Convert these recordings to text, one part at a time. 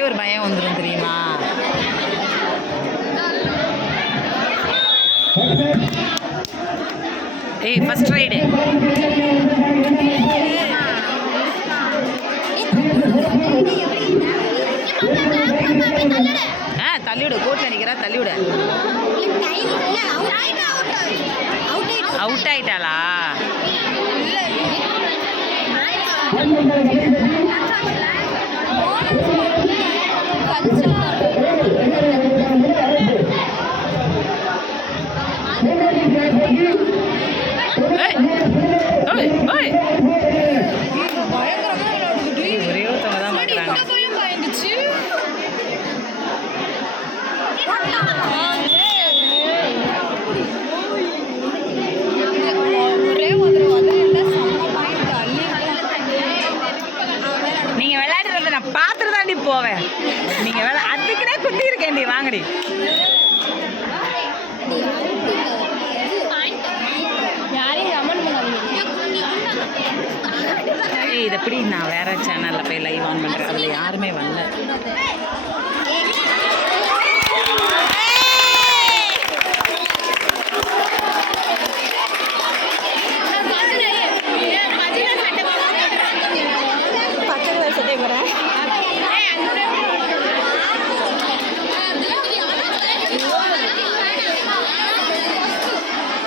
பார்த்தாலே ஒரு பயம் வந்துடும் தெரியுமா? ஏய் ஃபர்ஸ்ட் ரைடு தள்ளிவிடு, கோட்டில் நிற்கிறா, தள்ளிவிடு. அவுட் ஆயிட்டாளா? ஒரே ஒருத்தவங்க தான் மாட்டாங்க. நீங்க விளையாடுறத நான் பார்த்துட்டு தாண்டி போவேன். நீங்க அதுக்குனே குத்தி இருக்கேன்டி, வாங்கடி. இது எப்படி நான் வேற சேனல்ல போய் லைவ் ஆன் பண்றேன், அதுல யாருமே வரல.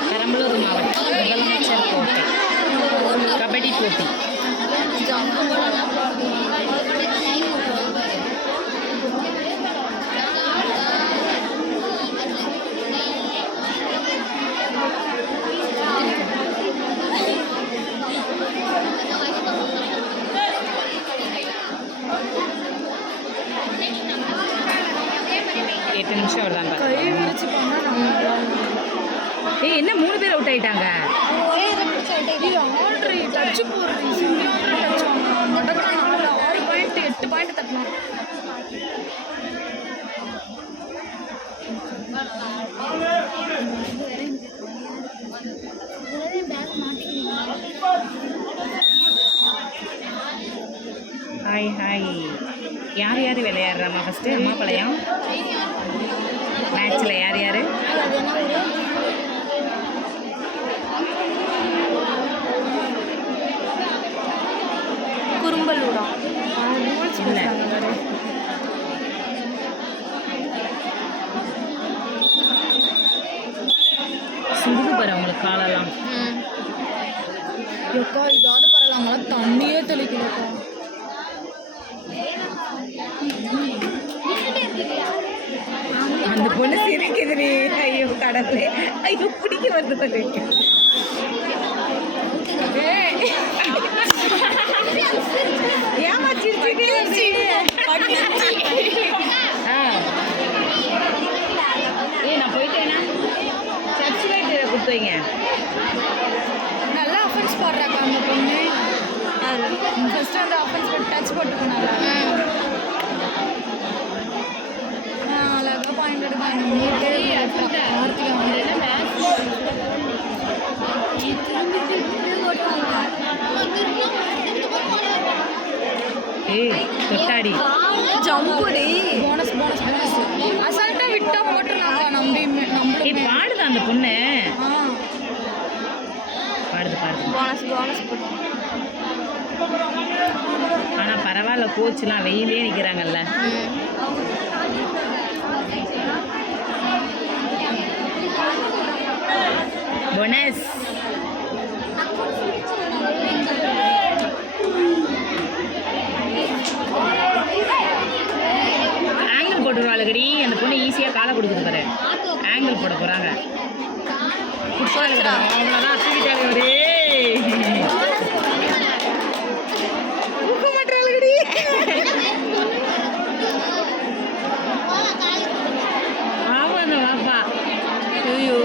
பெரம்பலூர் மாவட்டம் முதலமைச்சர் கோட்டை கபடி போட்டி. எட்டு நிமிஷம் வருதான். ஏய் என்ன 3 பேர் அவுட் ஆயிட்டாங்க? Hi hi. யார் யார் விளையாடுறாமா? ஃபஸ்ட்டு அம்மா பழையம் மேட்ச்சில் யார் யார்? குறும்பலூரா? இல்லை, சுடுது பாரு அவங்களுக்கு காலெல்லாம். இதாவது பரவாயில்ல, தண்ணியே தெளிக்கலக்கா. அந்த பொண்ணு சிரிக்குதுடி. ஐயோ கடவுளே, ஐயோ பிடிக்க வருது கொஞ்சம். ஏமா சிரிச்சு? நான் போயிட்டேன்னா சர்ச் லைட் கொடுத்து வைங்க. நல்லா அஃபென்ஸ் போடுறாக்கா அந்த பொண்ணு. ஃபர்ஸ்ட் அந்த அஃபென்ஸ் போட்டு டச் போட்டு போனாங்க. அழகாக பாயிண்ட் எடுப்பாங்க. ஏய் தொட்டாடி ஜம்புடி. போனஸ் போனஸ் போனஸ் அசால்ட்டா விட்டா போட்டுருந்தாக்கா. ஏய் பாடுதா அந்த பொண்ணு? பாடுது பாடுது. போனஸ் போனஸ் போட்டு. ஆனால் பரவாயில்ல, கோச்செலாம் வெயிலே நிற்கிறாங்கல்ல. Bonus angle போட்டுருவாளுகடி. அந்த பொண்ணு ஈஸியாக காலை கொடுக்குது பாரு. ஆங்கிள் போட போகிறாங்க. அவ்வளோதான் தூக்கிட்டாங்க. ஒரே ஊக்க மாட்டாளுகடி. ஆமாம் வாப்பா. ஐயோ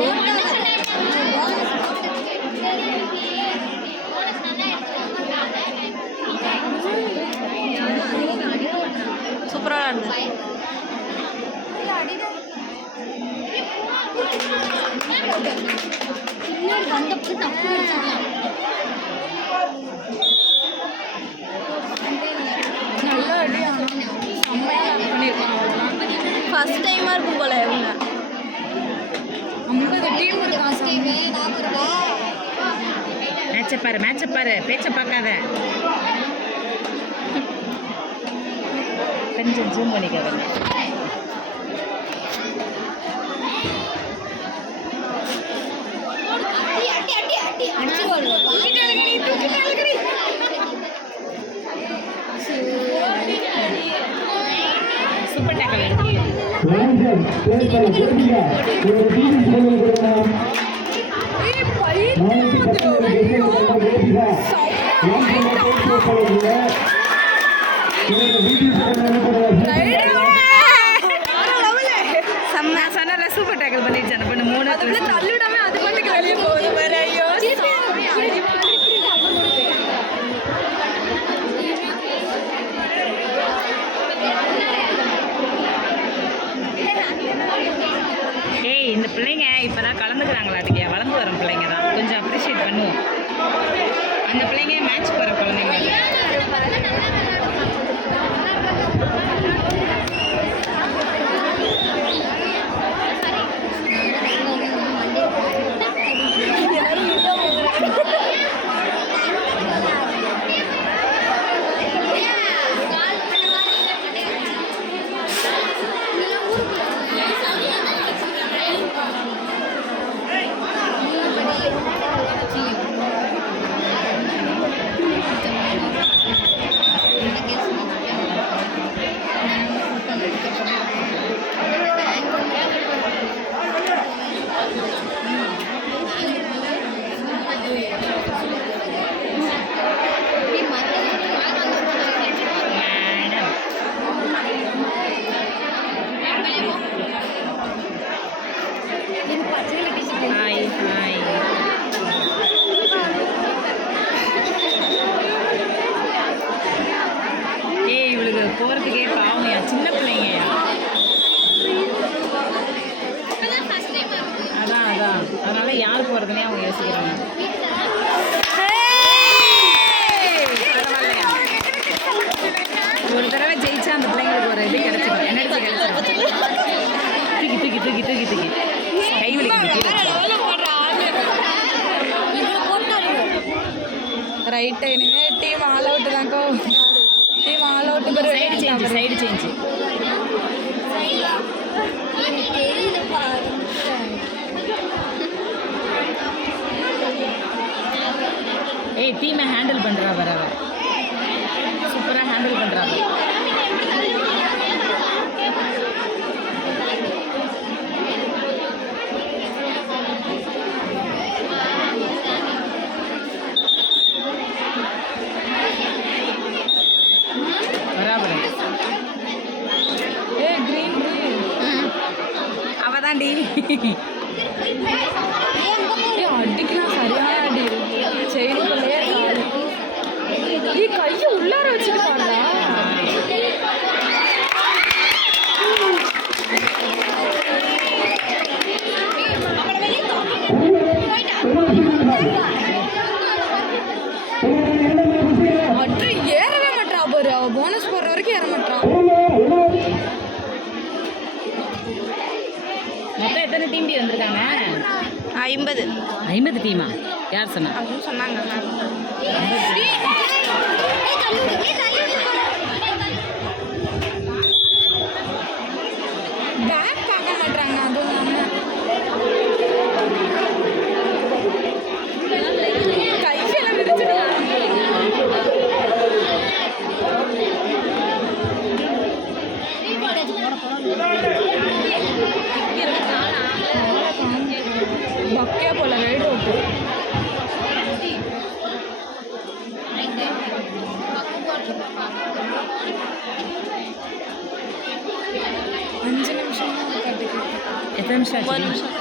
சூப்பராக இருந்தது. நல்லா அடி. ஆனால் செம்மையாக டீமாக இருக்கும் போல இவங்க 50 டீம் இருக்கான். மேட்சை பாரு பேச்சை பார்க்காத. கொஞ்சம் ஜூம் பண்ணிக்காத. சூப்பர் டேக்கல் எடுத்து சொன்னால சூப்பர் டேக்கல் பண்ணிடுச்சு அந்த பொண்ணு 3 தள்ளிவிடாம அது மட்டும் வெளியே போகுது வேற. ஐயோ ஏய் இந்த பிள்ளைங்க இப்போதான் கலந்துக்கிறாங்களாட்டுக்கே, வளர்ந்து வரும் பிள்ளைங்க தான், கொஞ்சம் அப்ரிஷியேட் பண்ணுவோம். அந்த பிள்ளைங்க மேட்ச் போகிற குழந்தைங்க. Hi hi. ஏய் இவளுக்கு போகிறதுக்கே பாவமையா, சின்ன பிள்ளைங்கயா. அதான் அதனால யார் போகிறதுனே அவங்க யோசிக்கிறாங்க. பரவாயில்லையா, ஒரு தடவை ஜெயிச்சா அந்த பிள்ளைங்களுக்கு ஒரு இது கிடைச்சிடும், எனர்ஜி கிடைச்சிடும். தூக்கி கை வலிக்கு ரைட். இனிமே டீம் ஆல் அவுட் தான்க்கோ. Team all out. Side change. ஏய் டீமை ஹேண்டில் பண்ணுறா வரவ, சூப்பராக ஹேண்டில் பண்ணுறாங்க. அவதாண்டி அடிக்கலாம், சரியான அடி. செயினுக்குள்ளேயே கையை உள்ளார வச்சுருக்காங்க. அடி ஏறவே மாட்டா பாரு, அவ போனஸ் போடுற வரைக்கும் ஏற மாட்டான். மொத்தம் எத்தனை டீம் வந்திருக்காங்க? 50 டீமா? யார் சொன்னா? அப்படின்னு சொன்னாங்க. பேக் பார்க்க மாட்டாங்க. அதுவும் கையெல்லாம் விரிச்சிடுவாங்க. பக்கே போல ரைடு ஓட்டு. அஞ்சு நிமிஷம். எத்தனை நிமிஷம்? 1 நிமிஷம்.